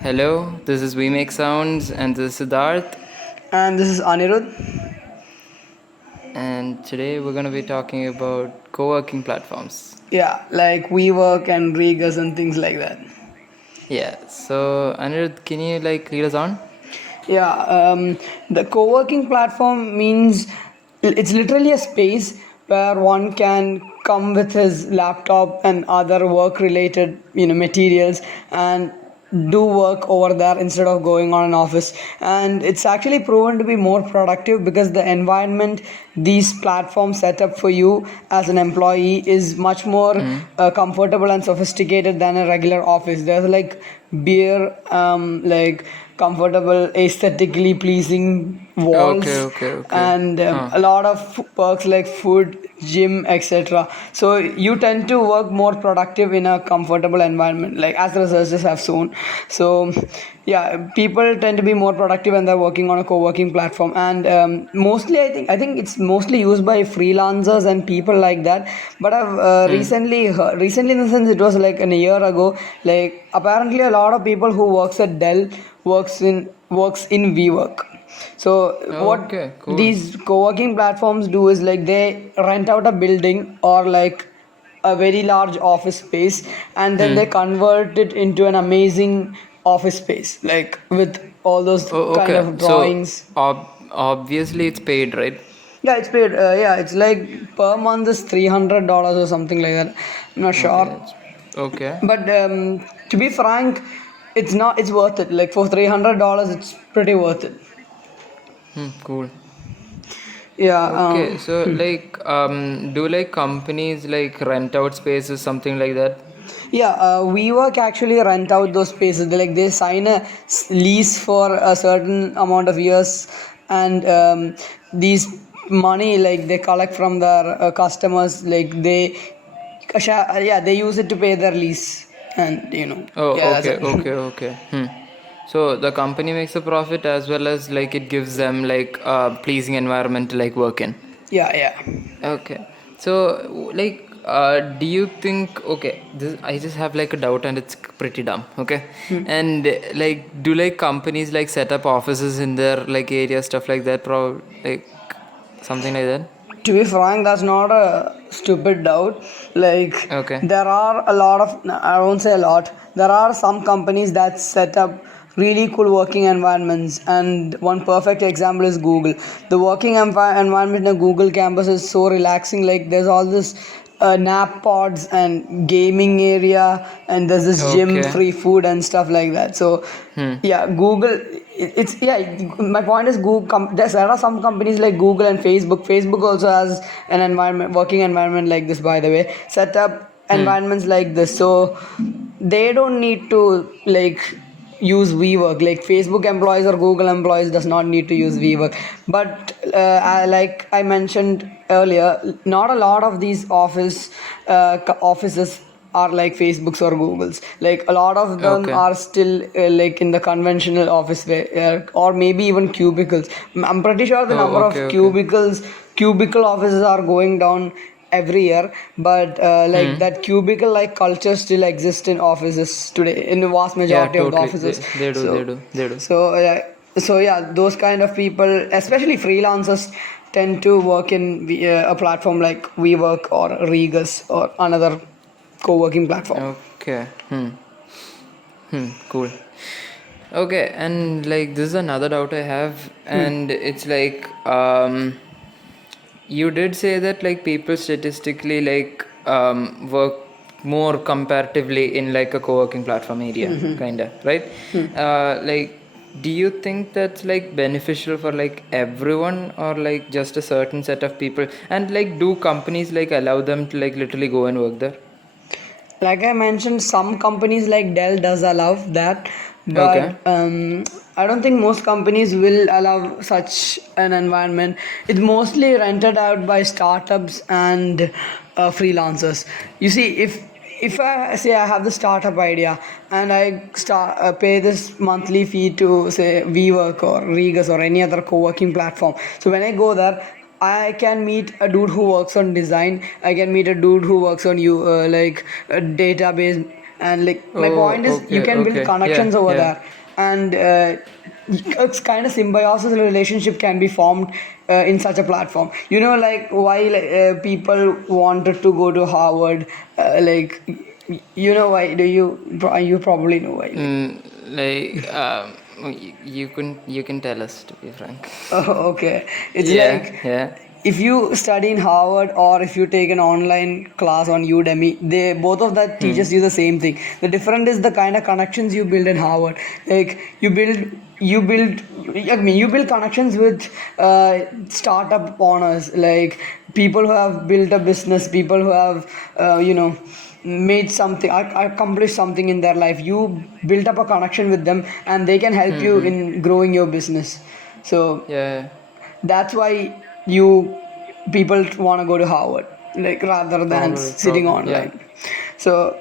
Hello, this is We Make Sounds, and this is Siddharth. And this is Anirudh. And today we're going to be talking about co working platforms. Yeah, like WeWork and Regus and things like that. Yeah, so Anirudh, can you lead us on? Yeah, the co-working platform means it's literally a space where one can come with his laptop and other work-related, materials and do work over there instead of going on an office. And it's actually proven to be more productive because the environment these platforms set up for you as an employee is much more comfortable and sophisticated than a regular office. There's like beer, like comfortable, aesthetically pleasing Okay, walls, okay, okay. and Huh. a lot of perks like food, gym, etc. So you tend to work more productive in a comfortable environment, like as researchers have shown. So yeah, people tend to be more productive when they're working on a co-working platform, and mostly I think it's mostly used by freelancers and people like that. But I've Hmm. recently in the sense it was like a year ago, like apparently a lot of people who works at Dell works in WeWork. So what Okay, cool. these co-working platforms do is like they rent out a building or like a very large office space, and then Hmm. they convert it into an amazing office space, like with all those Oh, kind okay. of So, drawings. obviously it's paid, right? Yeah, it's paid. Yeah, it's like per month is $300 or something like that. I'm not Okay, sure, that's okay. but to be frank, it's not. It's worth it. Like for $300, it's pretty worth it. Cool. Yeah. Okay, so do companies rent out spaces, something like that? Yeah, WeWork actually rent out those spaces. They sign a lease for a certain amount of years, and these money like they collect from their customers. Yeah, they use it to pay their lease, and Oh, yeah, that's okay, it. okay, okay. So the company makes a profit as well as it gives them a pleasing environment to work in. Yeah, yeah. Okay. So do you think this I just have a doubt and it's pretty dumb, okay? And do companies set up offices in their area, stuff like that, something like that? To be frank, that's not a stupid doubt. Like, Okay. there are a lot of, I won't say a lot, there are some companies that set up really cool working environments, and one perfect example is Google. The working environment in a Google campus is so relaxing. Like, there's all this nap pods and gaming area, and there's this gym, Okay. free food, and stuff like that. So, Hmm. yeah, Google, it's yeah, my point is Google there are some companies like Google and Facebook also has an environment, working environment like this, by the way, set up Hmm. environments like this, so they don't need to use WeWork. Like Facebook employees or Google employees does not need to use WeWork. But like I mentioned earlier, not a lot of these offices are like Facebooks or Googles. Like a lot of them Okay. are still like in the conventional office way, or maybe even cubicles. I'm pretty sure the Oh, number okay, of okay. cubicle offices are going down every year, but like Hmm. that cubicle like culture still exists in offices today, in the vast Yeah, majority of the totally. offices. They do, they So do, they do. so yeah, those kind of people, especially freelancers, tend to work in a platform like WeWork or Regus or another co-working platform. Okay. Cool. Okay, and this is another doubt I have, and it's you did say that people statistically work more comparatively in a co-working platform area, kinda, right? Do you think that's beneficial for everyone, or just a certain set of people? And do companies allow them to literally go and work there? Like I mentioned, some companies like Dell does allow that, Okay. but I don't think most companies will allow such an environment. It's mostly rented out by startups and freelancers. You see, if I say I have the startup idea and I pay this monthly fee to say WeWork or Regus or any other co-working platform. So when I go there, I can meet a dude who works on design. I can meet a dude who works on database. And like my Oh, point is, you okay, can build okay. Yeah, connections over yeah. there, and it's kind of symbiosis relationship can be formed in such a platform. You know, like why people wanted to go to Harvard, like you know why? Do you probably know why? Like, Like you can tell us, to be frank. oh, okay. It's Yeah, like yeah. if you study in Harvard or if you take an online class on Udemy, they both of that Hmm. teaches you the same thing. The difference is the kind of connections you build in Harvard. Like you build connections with startup owners, like people who have built a business, people who have made something, accomplished something in their life. You build up a connection with them, and they can help you Hmm. in growing your business. So Yeah. that's why you people want to go to Harvard, like rather than Probably, sitting probably. Yeah. online. So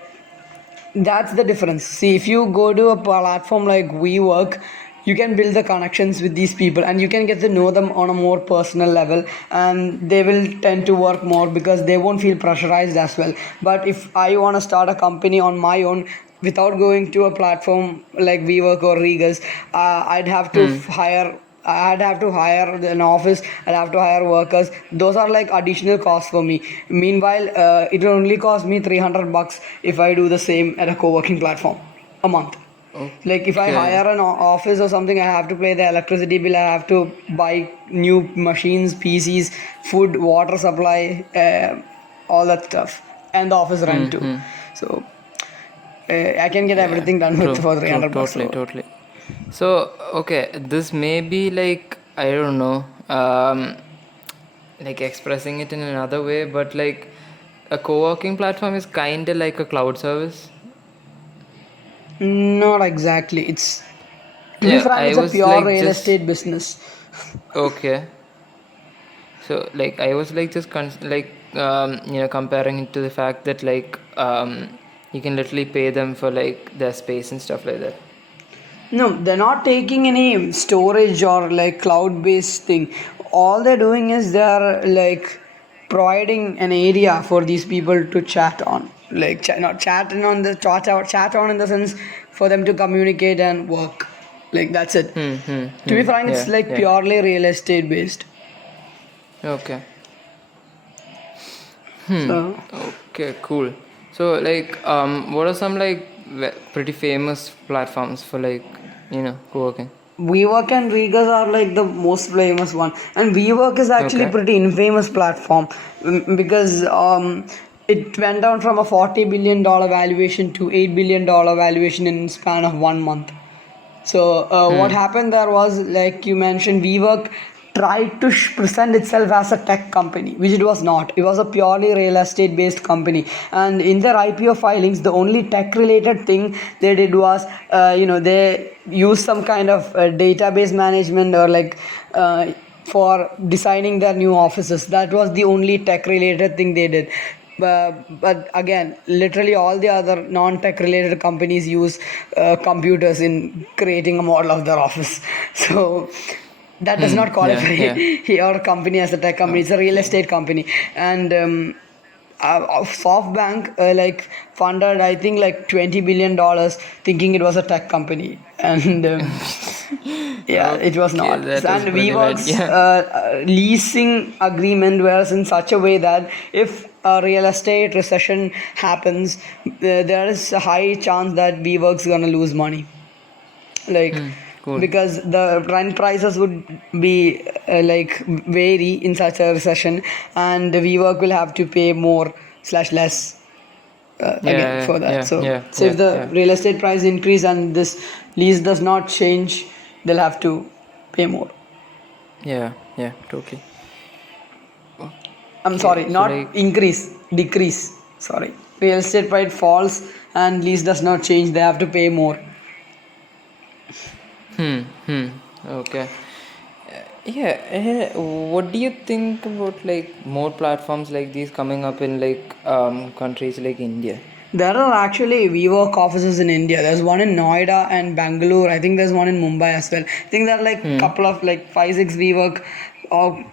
that's the difference. See, if you go to a platform like WeWork, you can build the connections with these people, and you can get to know them on a more personal level, and they will tend to work more because they won't feel pressurized as well. But if I want to start a company on my own without going to a platform like WeWork or Regus, I'd have to Hmm. hire. I'd have to hire an office. I'd have to hire workers. Those are like additional costs for me. Meanwhile, it will only cost me $300 if I do the same at a co-working platform a month. Like if I Okay. hire an office or something, I have to pay the electricity bill. I have to buy new machines, PCs, food, water supply, all that stuff, and the office rent too. Hmm. So I can get Yeah. everything done with True. for True. $300. Totally. So Totally. So, okay, this may be like, I don't know, like expressing it in another way, but like a co-working platform is kind of like a cloud service. not exactly. It's to be Yeah, frank, I it's a was pure like real just estate business. okay. So like I was like just comparing it to the fact that like you can literally pay them for like their space and stuff like that. No, they're not taking any storage or like cloud based thing. All they're doing is they're like providing an area for these people to chat on. Like not chatting on the chat on in the sense for them to communicate and work. Like that's it. To be frank, it's Yeah, like yeah. purely real estate based. Okay. So Okay, cool. So like what are some like pretty famous platforms for like, co-working? WeWork and Regus are like the most famous one, and WeWork is actually Okay. pretty infamous platform because it went down from a $40 billion valuation to $8 billion valuation in span of 1 month. So what Hmm. happened there was, like you mentioned, WeWork tried to present itself as a tech company, which it was not. It was a purely real estate based company. And in their IPO filings, the only tech related thing they did was, they used some kind of database management or like. For designing their new offices. That was the only tech related thing they did. But again, literally all the other non-tech related companies use computers in creating a model of their office. So that does not Yeah, qualify yeah. your company as a tech company. It's a real Okay. estate company. And SoftBank like funded, I think, like $20 billion, thinking it was a tech company. And yeah, it was Okay, not. that was And pretty bad. WeWork's Yeah. leasing agreement was in such a way that if a real estate recession happens, there is a high chance that WeWork's gonna lose money. Like Cool. because the rent prices would be like vary in such a recession, and the WeWork will have to pay more slash less again Yeah, for that. yeah, So, yeah, so yeah, if the yeah. real estate price increase and this lease does not change, they'll have to pay more. Yeah, yeah, totally. I'm Okay, sorry, so not like, increase, decrease. Sorry, real estate price falls and lease does not change. They have to pay more. okay. Yeah, what do you think about like more platforms like these coming up in like countries like India? There are actually WeWork offices in India. There's one in Noida and Bangalore. I think there's one in Mumbai as well. I think there are like couple of like five, six WeWork or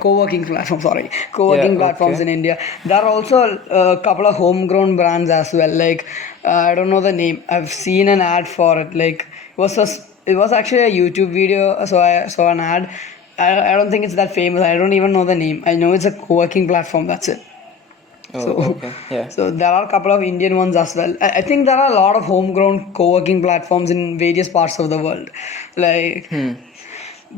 co-working platform, sorry, Yeah, co-working platforms okay. in India. There are also a couple of homegrown brands as well. Like I don't know the name. I've seen an ad for it. Like it was actually a YouTube video. So I saw an ad. I don't think it's that famous. I don't even know the name. I know it's a co-working platform. That's it. Oh, So, okay. Yeah. so there are a couple of Indian ones as well. I think there are a lot of homegrown co-working platforms in various parts of the world. Like, Hmm.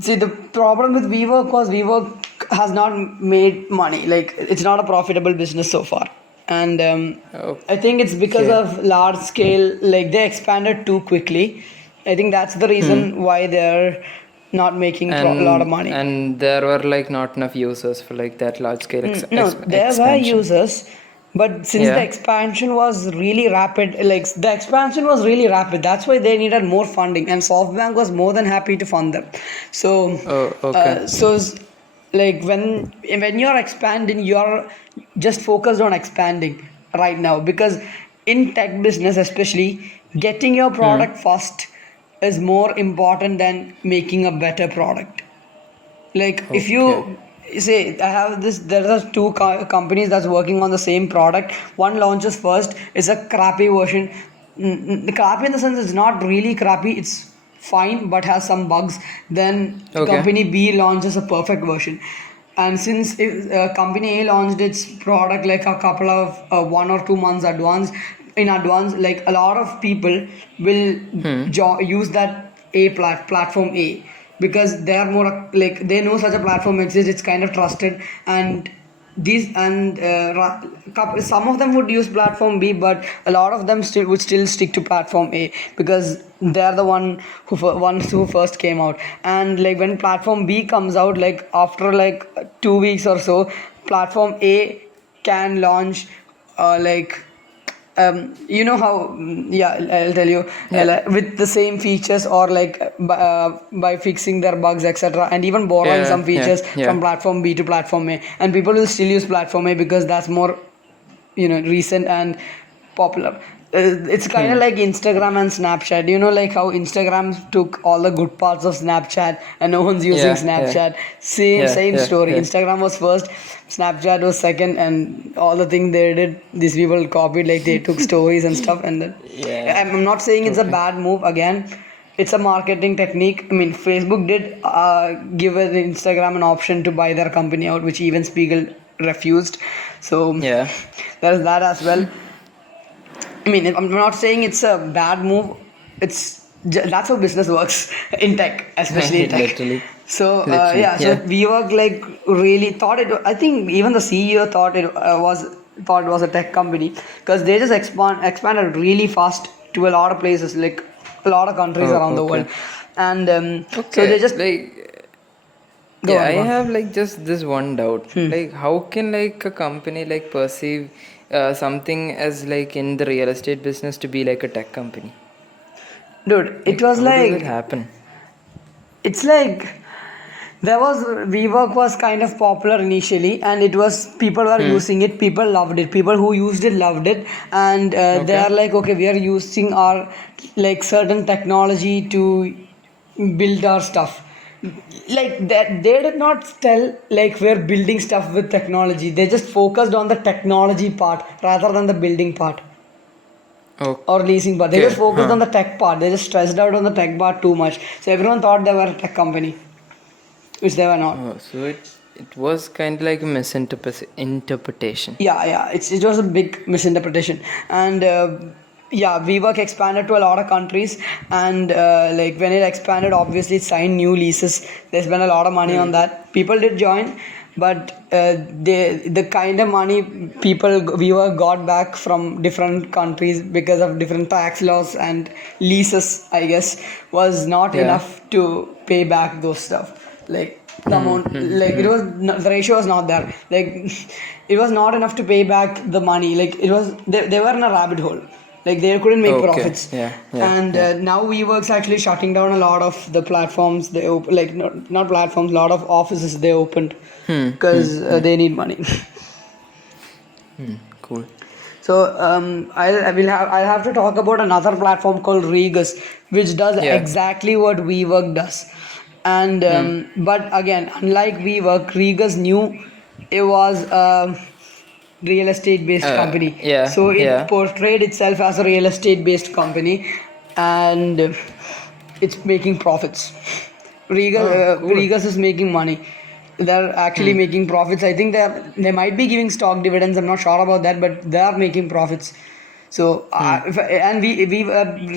see, the problem with WeWork was WeWork has not made money. Like, it's not a profitable business so far. And I think it's because Okay. of large scale, like they expanded too quickly. I think that's the Hmm. reason why they're not making a lot of money. And there were like not enough users for like that large scale No, there were expansion. users, but since the Yeah. expansion was really rapid, like the expansion was really rapid, that's why they needed more funding, and SoftBank was more than happy to fund them. So, Oh, okay. uh, so s- like when you're expanding, you're just focused on expanding right now because in tech business, especially, getting your Hmm. product first is more important than making a better product. Like if Okay. you say I have this, there are two companies that's working on the same product. One launches first, it's a crappy version. Crappy in the sense it's not really crappy, it's fine but has some bugs. Then Okay. company B launches a perfect version. And since company A launched its product like a couple of 1 or 2 months in advance, like a lot of people will Hmm. use that platform A because they are more like they know such a platform exists. It's kind of trusted, and these and some of them would use platform B, but a lot of them still stick to platform A because they're the ones who first came out. And like when platform B comes out, like after like 2 weeks or so, platform A can launch like you know how yeah, I'll tell you Yeah. like, with the same features or like by fixing their bugs, etc., and even borrowing some Yeah. Yeah. features Yeah. from platform B to platform A, and people will still use platform A because that's more recent and popular. It's kind of Hmm. like Instagram and Snapchat. You know, like how Instagram took all the good parts of Snapchat and no one's using Yeah. Yeah. Snapchat. Same Yeah. story. Yeah. Instagram was first, Snapchat was second, and all the things they did, these people copied. Like they took stories and stuff, and then Yeah. I'm not saying it's a Totally. bad move. Again, it's a marketing technique. I mean, Facebook did give Instagram an option to buy their company out, which even Spiegel refused. So Yeah. there's that as well. I mean, I'm not saying it's a bad move. That's how business works in tech, especially in tech. Literally. So Literally. yeah, so Yeah. WeWork like really thought it. I think even the CEO thought it was a tech company because they just expanded really fast to a lot of places, like a lot of countries Oh, around the world, okay. and so they Okay. just go Yeah, on, I go on. have like just this one doubt. Like, how can like a company like perceive something as like in the real estate business to be like a tech company? Dude, it Like, was how does it like happen? it's like there was WeWork was kind of popular initially, and it was people were Hmm. using it. People loved it. People who used it loved it, and they Okay. are like, okay, we are using our like certain technology to build our stuff. Like that, they did not tell like we're building stuff with technology. They just focused on the technology part rather than the building part or leasing part. They just Okay. focused Huh. on the tech part. They just stressed out on the tech part too much. So everyone thought they were a tech company, which they were not. Oh, so it was kind of like a misinterpretation. Yeah, it was a big misinterpretation, and yeah, WeWork expanded to a lot of countries, and like when it expanded, obviously it signed new leases. They spent a lot of money on that. People did join, but the kind of money WeWork got back from different countries because of different tax laws and leases, I guess, was not Yeah. enough to pay back those stuff. Like the Hmm. amount, Hmm. like it Hmm. was the ratio was not there. Like it was not enough to pay back the money. Like it was they were in a rabbit hole. Like they couldn't make Okay. profits. Yeah. Yeah. And Yeah. now WeWork's actually shutting down a lot of the platforms they open, like not platforms, a lot of offices they opened Hmm. Hmm. because Hmm. they need money. Hmm. Cool. So I'll have to talk about another platform called Regus, which does Yeah. exactly what WeWork does. And but again, unlike WeWork, Regus knew it was a real estate based company, Yeah, so it yeah. portrayed itself as a real estate based company, and it's making profits. Oh, cool. Regus is making money. They're actually Hmm. making profits. I think they might be giving stock dividends. I'm not sure about that, but they are making profits. So Hmm. and we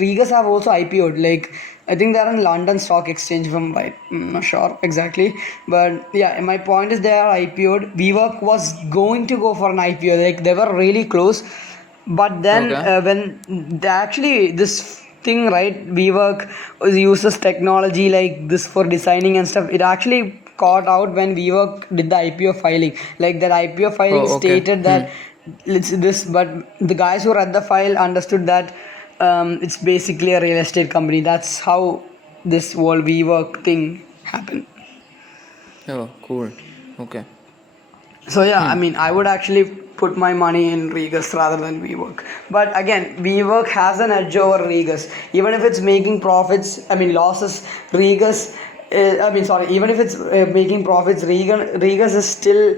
Regus have also IPO'd. Like I think they're in London Stock Exchange. If I'm right, I'm not sure exactly, but yeah. My point is they are IPO'd. WeWork was going to go for an IPO. Like they were really close, but then Okay. when they actually this thing right, WeWork uses technology like this for designing and stuff. It actually caught out when WeWork did the IPO filing. Like that IPO filing Oh, okay. stated Hmm. that it's this, but the guys who read the file understood that it's basically a real estate company. That's how this whole WeWork thing happened. Oh, cool. Okay. So yeah, I Hmm. mean, I would actually put my money in Regus rather than WeWork. But again, WeWork has an edge over Regus. Even if it's making profits, I mean losses, Regus. Even if it's making profits, Regus is still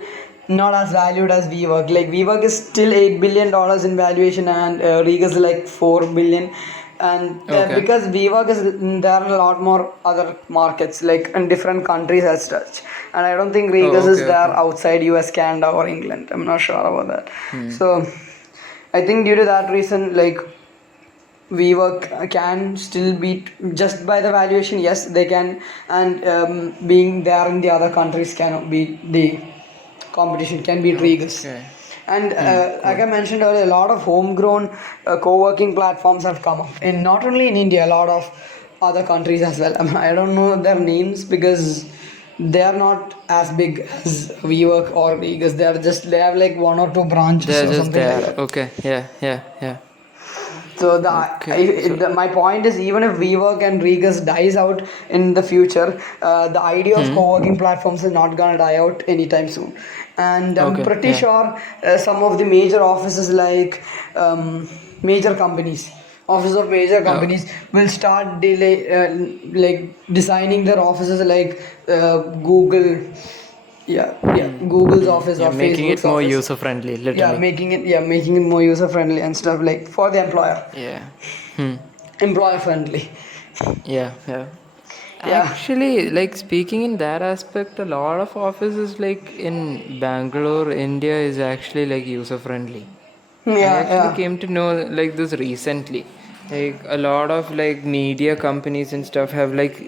not as valued as WeWork. Like WeWork is still $8 billion in valuation, and Regus is like 4 billion. And Okay. because WeWork is there are a lot more other markets like in different countries as such, and I don't think Regus Oh, is okay, there okay. outside US, Canada, or England. I'm not sure about that. Hmm. So I think due to that reason, like WeWork can still beat just by the valuation. Yes, they can, and being there in the other countries cannot beat the competition. Can beat Regus. Okay. And Hmm. like Cool. I mentioned earlier, a lot of homegrown co-working platforms have come up, and not only in India, a lot of other countries as well. I don't know their names because they are not as big as WeWork or Regus. They have like one or two branches They're or just something like there. that. Okay. Yeah, yeah, yeah. So Okay. So, my point is, even if WeWork and Regus dies out in the future, the idea of hmm. co-working platforms is not gonna die out anytime soon. And I'm Okay. pretty Yeah. sure some of the major offices like major companies, offices of major Oh, companies will start like designing their offices like Google, Google's office yeah, or making Facebook's it more office. user friendly, Yeah, literally. making it more user friendly and stuff like for the employer, Yeah. Hmm. employer friendly. Yeah, yeah. Yeah, Actually, like speaking in that aspect, a lot of offices like in Bangalore, India is actually like user friendly. I yeah, actually yeah. came to know like this recently. Like a lot of like media companies and stuff have like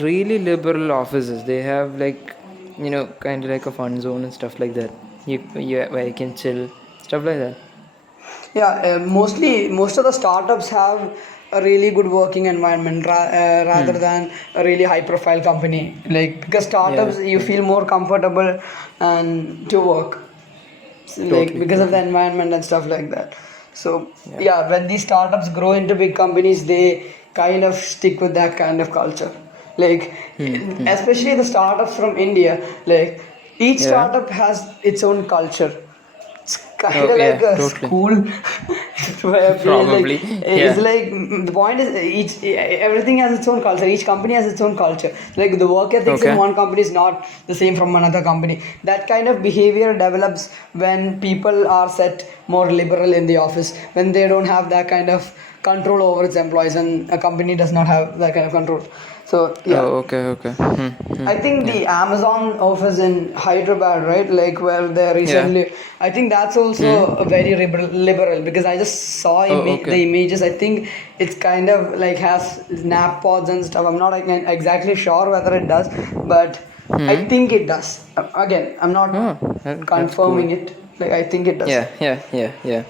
really liberal offices. They have like kind of like a fun zone and stuff like that. You where you can chill, stuff like that. Yeah, most of the startups have a really good working environment rather Hmm. than a really high profile company. Like because Yeah. startups you Yeah. feel more comfortable and to work. So, like Totally. because of the Totally. environment and stuff like that. So Yeah. yeah, when these startups grow into big companies, they kind of stick with that kind of culture. Like Hmm. Hmm. especially the startups from India, like each Yeah. startup has its own culture. It's kind Oh of like yeah. a Totally. school where feels like Probably. it's Yeah. like the point is everything has its own culture. Each company has its own culture. Like the work ethics in Okay. one company is not the same from another company. That kind of behavior develops when people are set more liberal in the office, when they don't have that kind of control over its employees, and a company does not have that kind of control. So yeah, Oh, okay, okay. Hmm, hmm. I think Yeah. the Amazon office in Hyderabad, right? Like where they Yeah. recently, I think that's also Hmm. a very liberal because I just saw Oh, the okay. images. I think it's kind of like has nap pods and stuff. I'm not exactly sure whether it does, but I Hmm. think it does. Again, I'm not Oh, that's cool. confirming it. Like I think it does. Yeah, yeah, yeah, yeah.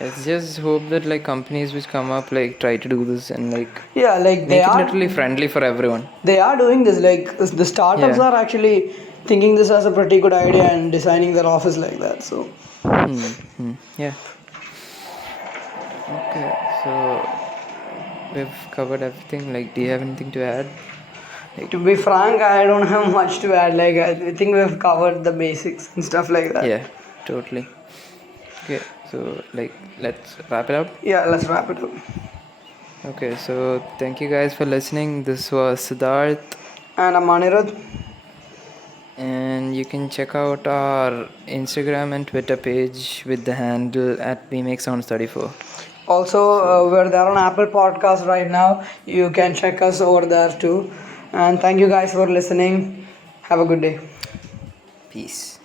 Let's just hope that like companies which come up like try to do this and like Yeah, like make it literally friendly for everyone. they are doing this. Like the startups Yeah. are actually thinking this as a pretty good idea and designing their office like that. So. Hmm. Hmm. Yeah. Okay. So we've covered everything. Like, do you have anything to add? Like, To be frank, I don't have much to add. Like, I think we've covered the basics and stuff like that. yeah, totally. Okay. So like, let's wrap it up. Yeah, let's wrap it up. Okay, so thank you guys for listening. This was Siddharth, And I'm Anirudh. and you can check out our Instagram and Twitter page with the handle at WeMakeSounds34. Also, we're there on Apple Podcast right now. You can check us over there too. And thank you guys for listening. Have a good day. Peace.